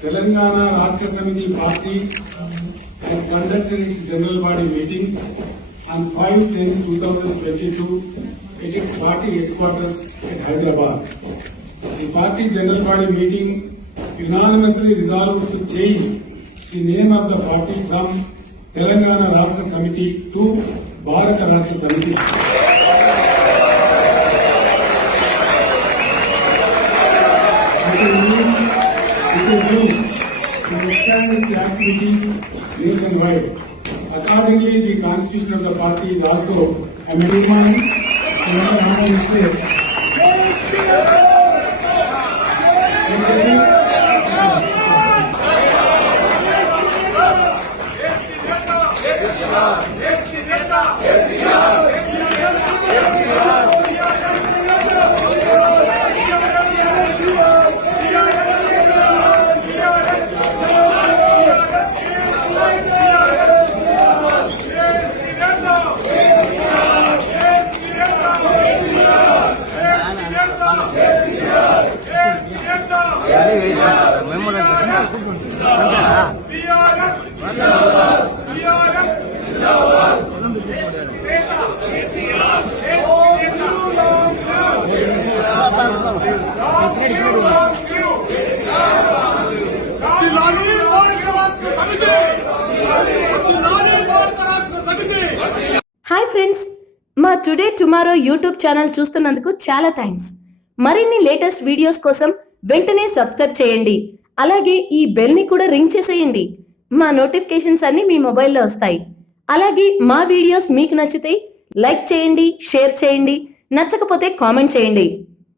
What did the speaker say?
Telangana Rashtra Samiti Party has conducted its general body meeting on 5/10/2022 at its party headquarters at Hyderabad. The party general body meeting unanimously resolved to change the name of the party from Telangana Rashtra Samiti to Bharata Rashtra Samiti. To expand its activities nationwide. Accordingly, the constitution of the party is also amended. Hi friends, మా today tomorrow YouTube channel చూస్తున్నందుకు చాలా థ్యాంక్స్. మరిన్ని latest videos కోసం వెంటనే సబ్స్క్రైబ్ చేయండి. అలాగే ఈ బెల్ ని కూడా రింగ్ చేసేయండి. మా నోటిఫికేషన్స్ అన్ని మీ మొబైల్లో వస్తాయి. అలాగే మా వీడియోస్ మీకు నచ్చితే లైక్ చేయండి, షేర్ చేయండి, నచ్చకపోతే కామెంట్ చేయండి.